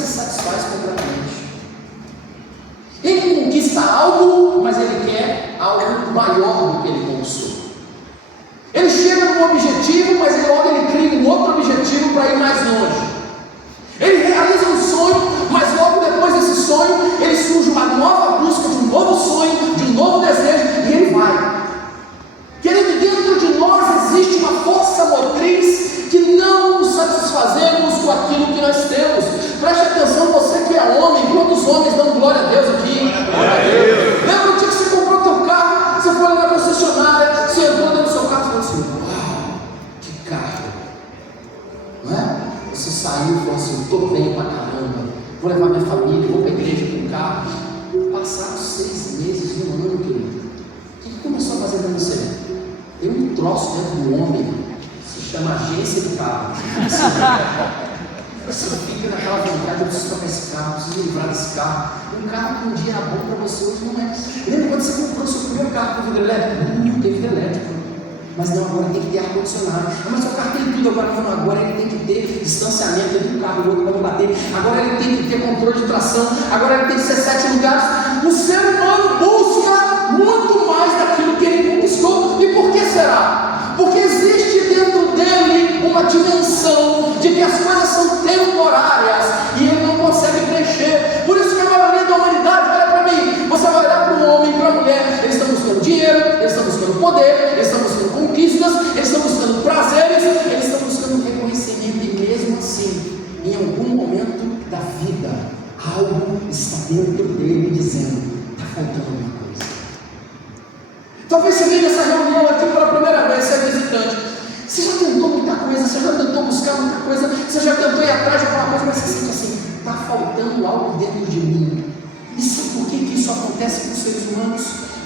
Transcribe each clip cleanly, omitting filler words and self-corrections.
se satisfaz completamente. Ele conquista algo, mas ele quer algo maior do que ele conquistou. Ele chega num objetivo, mas logo ele cria um outro objetivo para ir mais longe. Ele realiza um sonho, mas logo depois desse sonho, ele surge uma nova busca de um novo sonho, de um novo desejo, e ele vai. Querido, dentro de nós existe uma força motriz que não nos satisfazemos com aquilo que nós temos. Preste atenção, você que é homem, quantos homens dão glória a Deus aqui? Glória a Deus. Lembra o dia que você comprou teu carro, você foi lá na concessionária, você entrou dentro do seu carro e falou assim: uau, que carro, não é? Você saiu e falou assim: estou bem pra caramba, vou levar minha família, vou para a igreja com o carro. Passaram 6 meses, 1 ano, querido. O que começou a fazer para você? Tem um troço dentro do homem, se chama agência de carro. Você fica naquela vontade: eu preciso trocar esse carro, preciso livrar desse carro. Um carro que um dia era bom para você, hoje não é. Lembra quando você comprou o seu primeiro carro com vidro elétrico? Não tem vidro elétrico. Mas não, agora tem que ter ar-condicionado. Mas o carro tem tudo, agora ele tem que ter distanciamento entre um carro e o outro para não bater. Agora ele tem que ter controle de tração. Agora ele tem que ser 7 lugares. O ser humano busca muito mais daquilo que ele conquistou. E por que será? Porque existe dentro dele uma dimensão de que as coisas são temporárias e ele não consegue preencher. Por isso que a maioria da humanidade, olha para mim, você vai olhar para um homem e para uma mulher, eles estão buscando dinheiro, eles estão buscando poder, eles estão buscando conquistas, eles estão buscando prazeres, eles estão buscando reconhecimento, e mesmo assim, em algum momento da vida, algo está dentro dele dizendo: está faltando alguma coisa. Talvez você venha nessa reunião aqui pela primeira vez, você é visitante. Você já tentou muita coisa, você já tentou buscar muita coisa, você já tentou ir atrás de alguma coisa, mas você sente assim: está faltando algo dentro de mim. E sabe por que isso acontece com os seres humanos?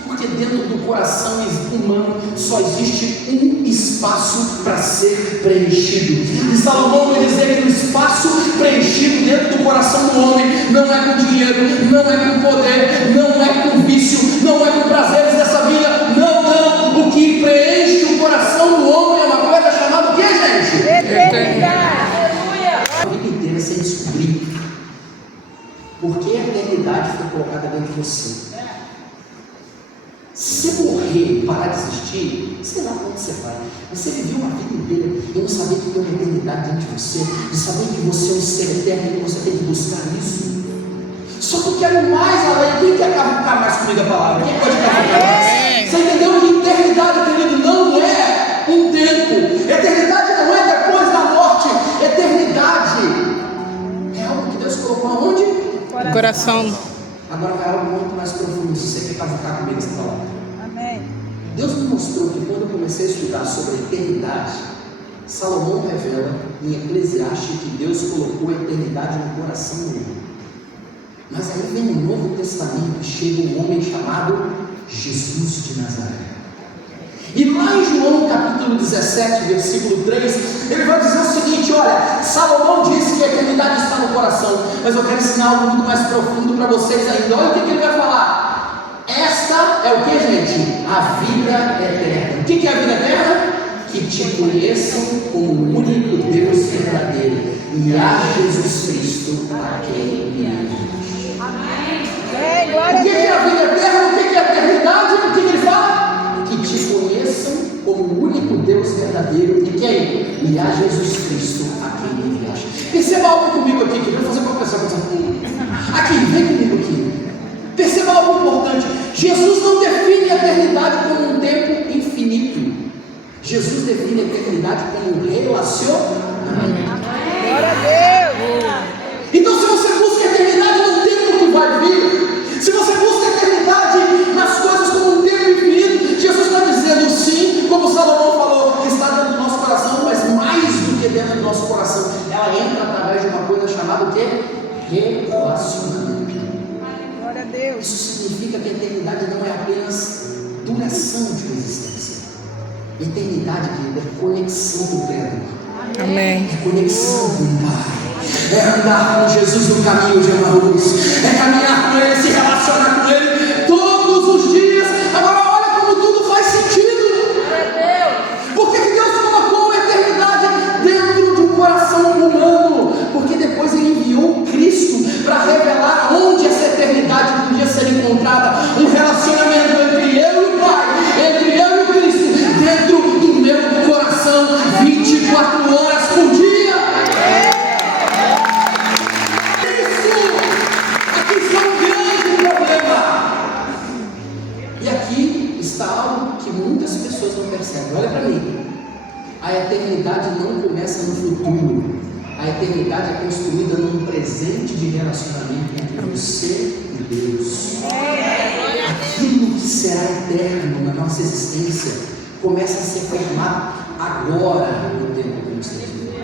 Porque dentro do coração humano só existe um espaço para ser preenchido. E Salomão vai dizer que o espaço preenchido dentro do coração do homem não é com dinheiro, não é com poder, não é com vício, não é com prazeres dessa vida. Não. O que preenche o coração do homem é uma coisa chamada o que, gente? Eternidade. A vida inteira sem descobrir por que a eternidade foi colocada dentro de você. Se morrer e parar de existir, sei lá como você vai. Você viveu uma vida inteira e não saber que tem uma eternidade dentro de você, e saber que você é um ser eterno e que você tem que buscar isso. Só que eu quero mais além. Quem quer cavucar mais comigo a palavra? Quem pode cavucar mais? Você entendeu que eternidade, querido, não é um tempo. Eternidade não é depois da morte. Eternidade é algo que Deus colocou aonde? Coração. Agora vai algo muito mais profundo. Se você quer cavucar comigo essa palavra. Amém. Deus me mostrou que quando eu comecei a estudar sobre a eternidade, Salomão revela em Eclesiastes que Deus colocou a eternidade no coração do homem. Mas aí vem no Novo Testamento e chega um homem chamado Jesus de Nazaré. E lá em João capítulo 17, versículo 3, ele vai dizer o seguinte: olha, Salomão disse que a eternidade está no coração, mas eu quero ensinar algo muito mais profundo para vocês ainda. Olha o que ele vai falar. Esta é o que, gente? A vida eterna. O que é a vida eterna? Que te conheçam como o único Deus verdadeiro e a Jesus Cristo a quem enviaste. O que é a vida eterna? O que é a eternidade? O que ele fala? Que te conheçam como o único Deus verdadeiro e quem? E a Jesus Cristo a quem enviaste. Perceba algo comigo aqui, que eu vou fazer uma pessoa aqui, vem comigo aqui. Perceba algo importante. Jesus não define a eternidade como um tempo infinito. Jesus define a eternidade como um relacionamento. Glória a Deus. Então, se você busca a eternidade no tempo que vai vir, se você busca a eternidade nas coisas como um tempo infinito, Jesus está dizendo sim, como Salomão falou, que está dentro do nosso coração, mas mais do que dentro do nosso coração, ela entra através de uma coisa chamada o quê? Relacionamento. Glória a Deus. Isso significa que a eternidade não é apenas duração de uma existência. Eternidade, querido, é conexão com o Criador. Amém. É conexão com o Pai. É andar com Jesus no caminho de Emaús. É caminhar com Ele, se relacionar com Ele todos os dias. Agora olha como tudo faz sentido. Por que Deus colocou a eternidade dentro de um coração humano? Porque depois Ele enviou Cristo presente de relacionamento entre você e Deus. Aquilo que será eterno na nossa existência começa a ser formado agora no tempo que nós estamos vivendo.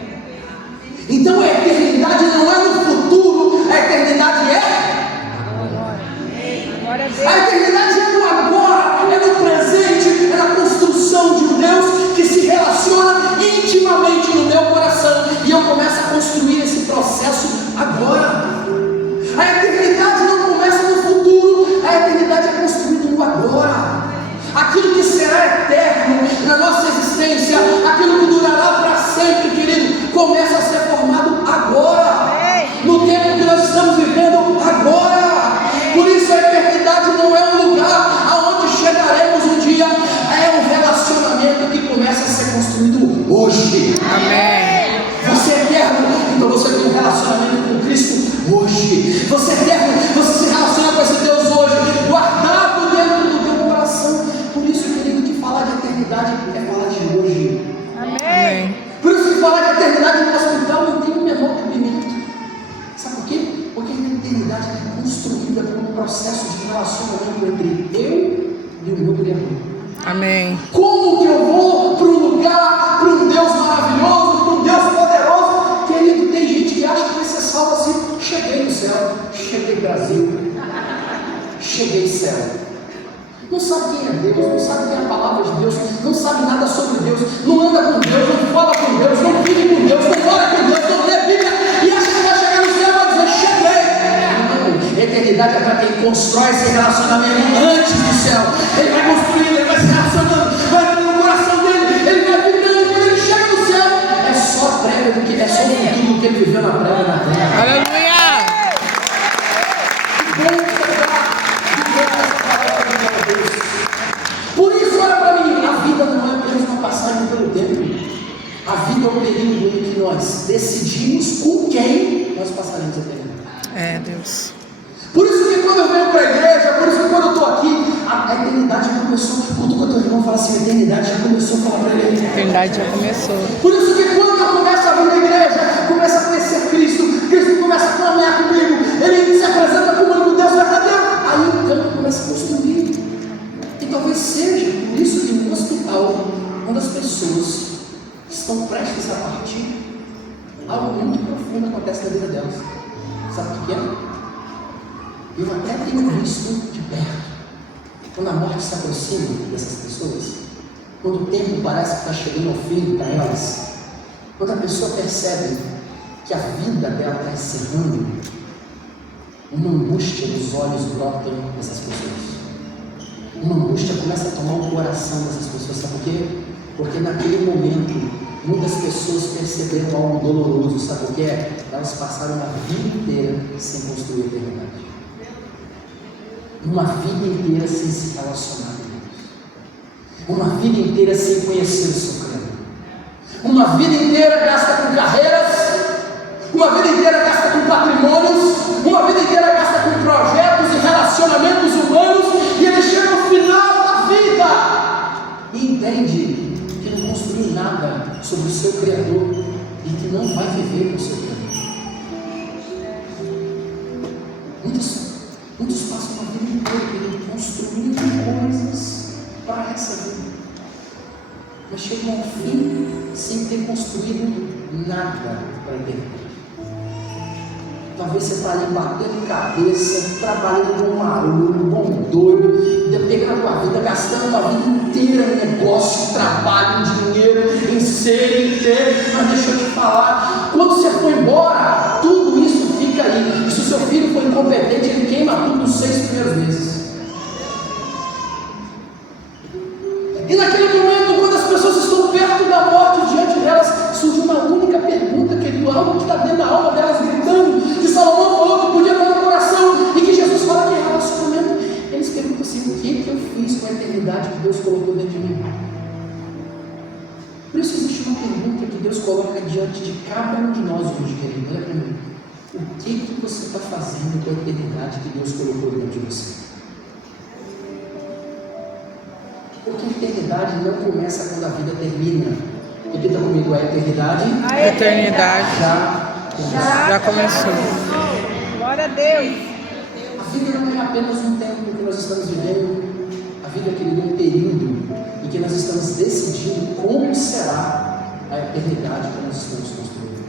Então a eternidade não é no futuro, a eternidade é agora. A eternidade é no agora, é no presente, é na construção de um Deus que se relaciona intimamente no meu coração, e eu começo a construir esse processo agora. A eternidade não começa no futuro, a eternidade é construída no agora. Aquilo que será eterno na nossa existência, aquilo que durará para sempre, querido, começa a ser formado agora, no tempo que nós estamos vivendo agora. Por isso a eternidade não é um lugar aonde chegaremos um dia, é um relacionamento que começa a ser construído hoje. Amém. Você é eterno, então você tem um relacionamento com Cristo hoje. Você é eterno, você se relaciona com esse Deus hoje, guardado dentro do teu coração. Por isso, querido, que falar de eternidade é falar de hoje. Amém. Por isso que falar de eternidade no hospital não tem o menor cabimento. Sabe por quê? Porque a eternidade é construída por um processo de relacionamento entre eu e o meu Criador. Amém. Como que eu vou para um lugar, para um Deus maravilhoso, para um Deus poderoso? Querido, tem gente que acha que vai ser salvo assim. Cheguei no céu, cheguei no Brasil, cheguei no céu. Não sabe quem é Deus, não sabe quem é a palavra de Deus, não sabe nada sobre Deus, não anda com Deus, não fala com Deus, não vive com Deus, não ora com Deus, não lê Bíblia, e acha que vai chegar no céu e vai dizer, cheguei. Não, eternidade é para quem constrói esse relacionamento antes do céu. Ele vai construindo, ele vai se relacionando, vai entrar no coração dele, ele vai vivendo, quando ele chega no céu, é só a prévia do que é só o futuro do que ele viveu na prévia na terra. Aleluia. Por isso, olha para mim, a vida não é apenas uma passagem pelo tempo. A vida é um período em que nós decidimos com quem nós passaremos a eternidade. É, Deus. Por isso que quando eu venho para a igreja, por isso que quando eu estou aqui, a eternidade já começou. Quando o teu irmão fala assim, a eternidade já começou a falar para ele. A eternidade já começou. Por isso que quando eu começo a vir na igreja, começo a conhecer Cristo, Cristo começa a caminhar comigo, ele se apresenta como o único Deus verdadeiro, aí o campo começa a construir. E talvez seja por isso que no hospital, quando as pessoas estão prestes a partir, algo muito profundo acontece na vida delas. Sabe o que é? Eu até tenho visto de perto, quando a morte se aproxima dessas pessoas, quando o tempo parece que está chegando ao fim para elas, quando a pessoa percebe que a vida dela está encerrando, uma angústia nos olhos brota dessas pessoas. Uma angústia começa a tomar o coração dessas pessoas. Sabe por quê? Porque naquele momento, muitas pessoas perceberam algo doloroso. Sabe o que é? Elas passaram a vida inteira sem construir a eternidade. Uma vida inteira sem se relacionar com Deus. Uma vida inteira sem conhecer o seu Criador. Uma vida inteira gasta com carreiras. Uma vida inteira gasta com patrimônios. Uma vida inteira gasta com projetos e relacionamentos humanos. E ele chega no final da vida e entende que não construiu nada sobre o seu Criador e que não vai viver com o seu Criador. Muitos passam uma vida inteira construindo coisas para essa vida, mas chegam ao fim sem ter construído nada para a eternidade. Talvez você está ali batendo cabeça, trabalhando com um maluco, com um doido, pegando a vida, gastando a vida inteira em negócio, trabalho, em dinheiro, em ser, em ter. Mas deixa eu te falar, quando você for embora, tudo isso fica aí. E se o seu filho for incompetente, ele queima tudo os 6 primeiros meses. E naquele momento, quando as pessoas estão perto da morte, diante delas, surge uma única pergunta, querido, algo que está dentro da alma delas gritando, que Salomão falou que podia estar no coração, e que Jesus fala que é relacionamento. Eles perguntam assim, o que eu fiz com a eternidade que Deus colocou dentro de mim? Por isso existe uma pergunta que Deus coloca diante de cada um de nós hoje, querido. Olha para mim, o que você está fazendo com a eternidade que Deus colocou dentro de você? Porque a eternidade não começa quando a vida termina. Repita comigo, a eternidade. A eternidade Já já começou. Glória a Deus. A vida não é apenas um tempo que nós estamos vivendo. A vida, querido, é um período em que nós estamos decidindo como será a eternidade que nós estamos construindo.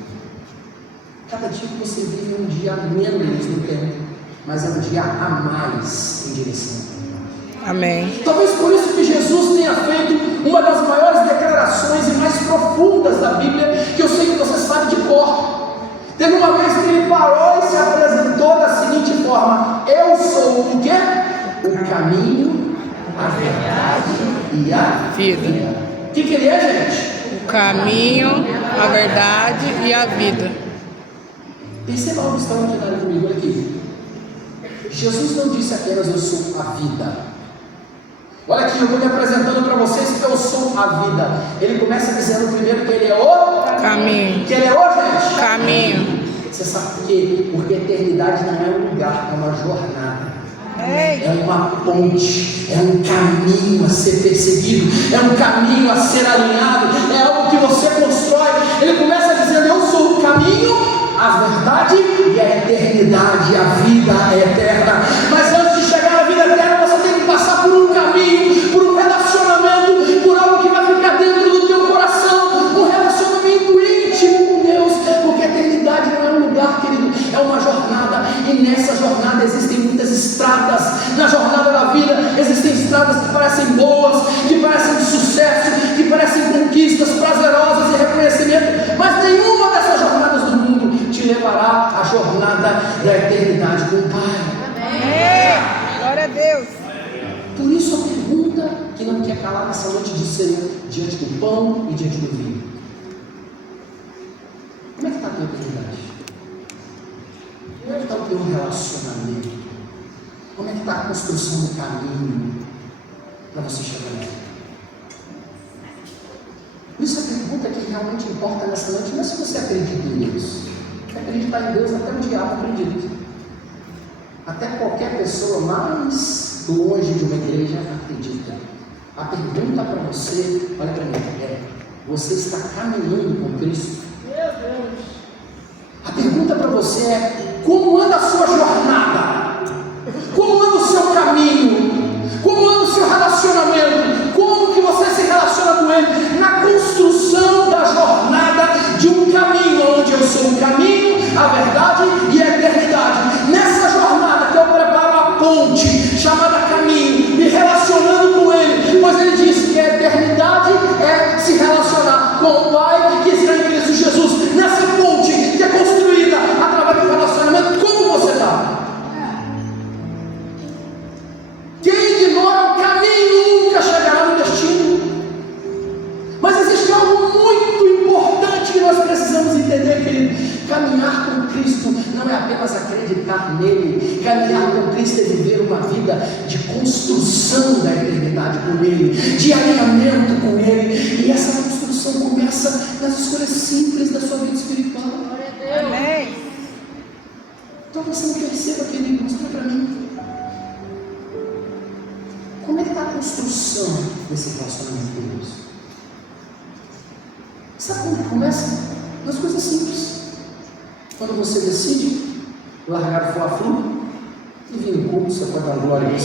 Cada dia que você vive é um dia a menos no tempo, mas é um dia a mais em direção. Amém. Talvez por isso que Jesus tenha feito uma das maiores declarações e mais profundas da Bíblia, que eu sei que você sabe de cor. Teve uma vez que ele parou e se apresentou da seguinte forma: eu sou o quê? O caminho, a verdade e a vida. O que ele é, gente? O caminho, a verdade e a vida. Perceba algo extraordinário comigo aqui. Jesus não disse apenas eu sou a vida. Olha aqui, eu estou me apresentando para vocês que eu sou a vida. Ele começa dizendo primeiro que ele é o caminho. Que ele é o, gente? Caminho. Você sabe por quê? Porque a eternidade não é um lugar, é uma jornada. É uma ponte, é um caminho a ser perseguido, é um caminho a ser alinhado, é algo que você constrói. Ele começa dizendo: eu sou o caminho, a verdade e a eternidade, a vida eterna. Mas antes de chegar à vida eterna, você tem que passar por um caminho, por um relacionamento, por algo que vai ficar dentro do teu coração, um relacionamento íntimo com Deus, porque a eternidade não é um lugar, querido, é uma jornada, e nessa jornada existem muitas estradas. Na jornada da vida existem estradas que parecem boas, que parecem de sucesso, que parecem conquistas prazerosas e reconhecimento, mas nenhuma dessas jornadas do mundo te levará à jornada da eternidade com o Pai. Amém. Glória a Deus. Por isso a pergunta que não quer calar nessa noite de ser diante do pão e diante do vinho: como é que está a tua eternidade? Como é que está o teu relacionamento? Como é que está a construção do caminho para você chegar lá? Por isso a pergunta que realmente importa nessa noite não é se você acredita em Deus. Acreditar em Deus, até o diabo acredita. Até qualquer pessoa mais longe de uma igreja acredita. A pergunta para você, olha para mim, é: você está caminhando com Cristo? Meu Deus! A pergunta para você é: como anda a sua jornada? Como anda o seu caminho? Como anda o seu relacionamento? Como que você se relaciona com Ele? Na construção da jornada de um caminho, onde eu sou o caminho, a verdade e a eternidade. Nessa jornada que eu preparo a ponte, chamada caminho, me relacionando com Ele, pois Ele disse que a eternidade é se relacionar com o Pai que está em Cristo Jesus. Nessa ponte que é construída através do relacionamento, como você está? Quem ignora o caminho nunca chegará no destino. Mas existe algo muito importante que nós precisamos entender, querido. Caminhar com Cristo não é apenas acreditar nele. Caminhar com Cristo é viver uma vida de construção da eternidade com Ele, de alinhamento com Ele. E essa construção começa nas escolhas simples da sua vida espiritual. Amém. Então você não perceba, querido, mostra para mim. Como é que está a construção desse relacionamento com Deus? Sabe quando começa? Nas coisas simples. Quando você decide largar o fla-flu e vir no culto, você pode dar glória a Deus.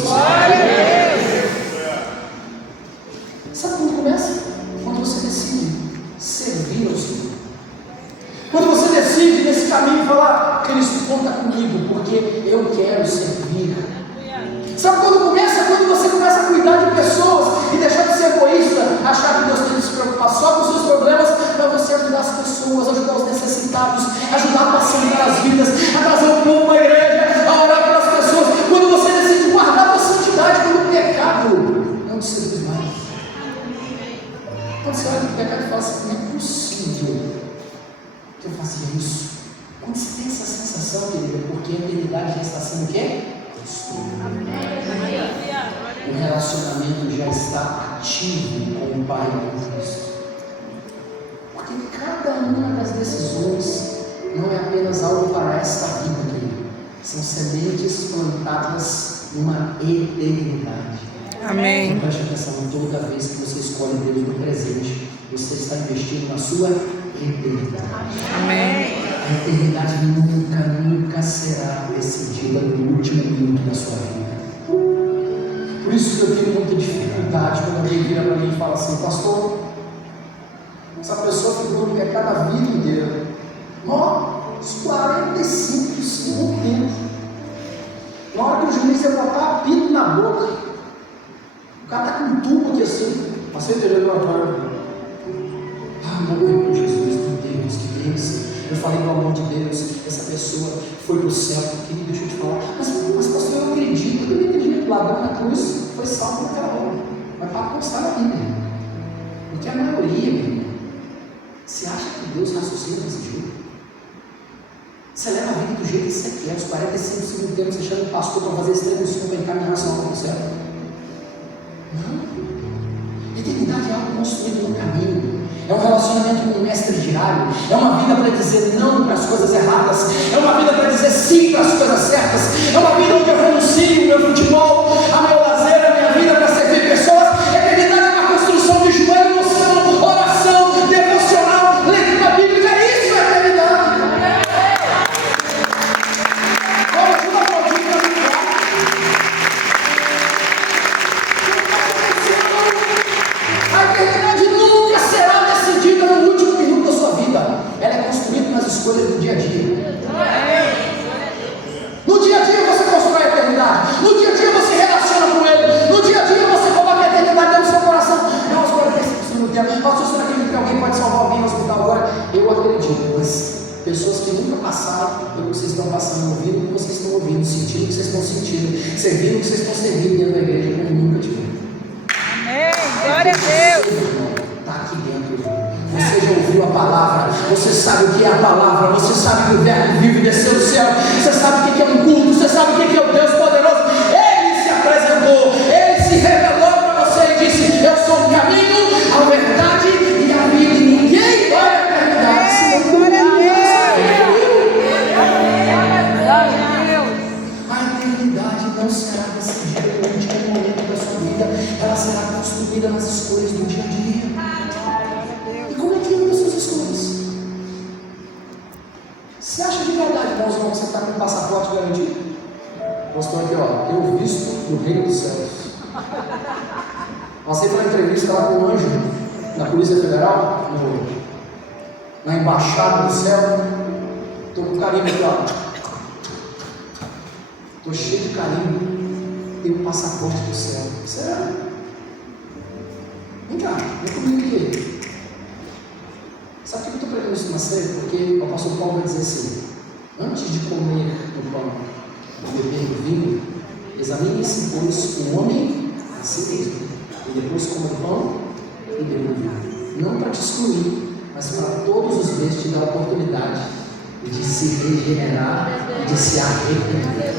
Sabe quando começa? Quando você decide servir ao Senhor. Quando você decide nesse caminho falar: Cristo, conta comigo, porque eu quero servir. Sabe quando começa? Quando você começa a cuidar de pessoas e deixar de ser egoísta, achar que Deus tem que se preocupar só com os seus problemas, para você ajudar as pessoas, ajudar os necessitados, ajudar a apacentar as vidas, a trazer o povo à igreja, a orar pelas pessoas. Quando você decide guardar a sua santidade, quando o pecado não te seduz mais. Quando você olha para o pecado e fala assim: não é possível que eu fazia isso. Quando você tem essa sensação, querida, porque a eternidade já está sendo o quê? O relacionamento já está ativo com o Pai e com Cristo. Porque cada uma das decisões não é apenas algo para esta vida, querido. São sementes plantadas numa eternidade. Amém. Então preste atenção: toda vez que você escolhe Deus no presente, você está investindo na sua eternidade. Amém. A eternidade nunca será isso que eu tenho muita dificuldade quando alguém vira para mim e fala assim: pastor, essa pessoa ficou no pecado a vida inteira. Uns 45 segundos tempo. Na hora que o juiz ia botar apito na boca, o cara está com um tubo aqui assim. Passei a do oratório. Morreu com Jesus, meu Deus, que bênção. Eu falei do amor de Deus, essa pessoa foi para o céu. Querido, deixa eu te falar. Mas pastor, eu acredito, eu também acredito. O ladrão na cruz foi salvo naquela hora. Mas para constar na Bíblia. Porque a maioria, meu irmão, você acha que Deus raciocina desse jeito? Você leva a vida do jeito que você quer, os 45 segundos tempo, você chama o pastor para fazer esse treino para encaminhar a sua alma para o céu. Não. Eternidade é algo construído no caminho. É um relacionamento com o mestre diário. É uma vida para dizer não para as coisas erradas. É uma vida para dizer sim para as coisas certas. É uma vida onde eu renuncio o meu futebol, a meu lazer, a minha vida para servir pessoas. Eternidade é uma construção de joelho, noção, oração, devocional, leitura bíblica. Isso é eternidade. A eternidade nunca será decidida no último minuto da sua vida. Ela é construída nas escolhas do dia a dia. No dia a dia você constrói a eternidade. No dia a dia você relaciona com Ele. No dia a dia você coloca a eternidade dentro do seu coração. Não, as 45 segundos do tempo. Pastor, será que alguém pode salvar alguém no hospital agora? Eu acredito, mas pessoas que nunca passaram pelo que vocês estão passando, ouvindo o que vocês estão ouvindo, sentindo o que vocês estão sentindo, servindo o que vocês estão servindo dentro da igreja, como nunca tiveram. Amém. Glória a Deus. Está aqui dentro. Você já ouviu a palavra, você sabe o que é a palavra, você sabe que o verbo vive e desceu do céu, você sabe o que é um culto, você sabe o que é o Deus poderoso. Ele se apresentou, Ele se revelou para você e disse: eu sou o caminho, a verdade e a vida, e ninguém vai à eternidade senão por mim. A eternidade não será decidida no último momento da sua vida, ela será construída nas escolhas do dia a dia. E como é que anda as suas escolhas? Você acha de verdade, irmãozão, que você está com um passaporte garantido? Pastor, aqui ó, eu visto no reino dos céus. Passei pela entrevista lá com o anjo na Polícia Federal, na embaixada do céu. Estou com carimbo aqui, ó. Estou cheio de carimbo. Tenho um passaporte do céu. Será? Vem cá, vem comigo aqui. Sabe por que eu estou pregando isso na ceia? Porque o apóstolo Paulo vai dizer assim: antes de comer o pão, beber o vinho, examine-se, pois, o homem a si mesmo, e depois coma o pão e beba o vinho. Não para te excluir, mas para todos os vezes te dar a oportunidade de se regenerar e de se arrepender.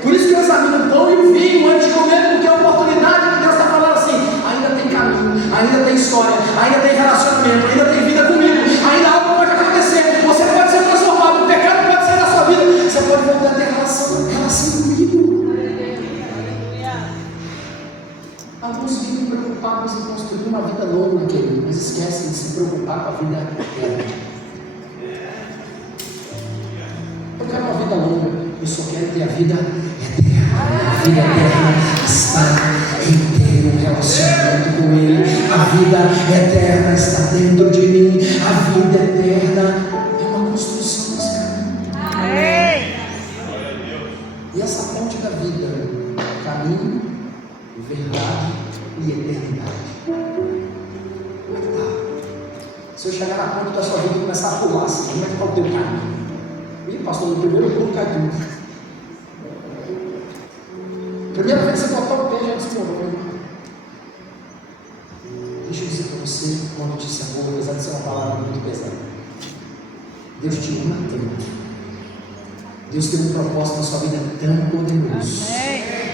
Por isso que eu examino o pão e o vinho antes de comer, porque é a oportunidade que Deus está falando assim: ainda tem caminho, ainda tem história, ainda tem relacionamento, ainda tem vida comigo, ainda algo pode acontecer, você pode ser transformado, o pecado pode sair da sua vida, você pode voltar a ter relação comigo. Alguns vivem preocupados em construir uma vida longa, querido, mas esquecem de se preocupar com a vida eterna. Eu quero uma vida longa, eu só quero ter a vida eterna. A vida eterna está em ter um relacionamento com Ele. A vida eterna está dentro de mim. A vida eterna é uma construção do céu. E essa ponte da vida, caminho, verdade e eternidade. Como é que está? Se eu chegar na ponte da sua vida e começar a pular assim, como é que está o teu caminho? Ih, pastor, no primeiro pulo cai tudo. Primeira vez que você botar o pé, já desmorou. Deixa eu dizer para você uma notícia boa, apesar de ser uma palavra muito pesada. Deus te ama tanto. Deus tem um propósito na sua vida tão poderoso.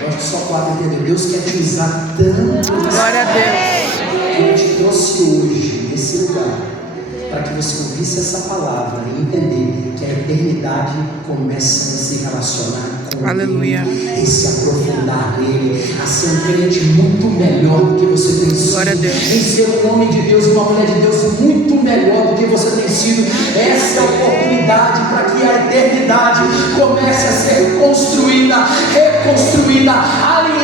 Eu acho que só 4 entendeu. Deus quer te usar tanto. Glória a Deus. Que Ele te trouxe hoje nesse lugar, para que você ouvisse essa palavra e entender que a eternidade começa a se relacionar com Aleluia. Ele, e se aprofundar nele, a ser um crente muito melhor do que você tem sido, Glória a Deus. em ser um homem de Deus e uma mulher de Deus muito melhor do que você tem sido. Essa é a oportunidade para que a eternidade comece a ser construída, reconstruída, alinhada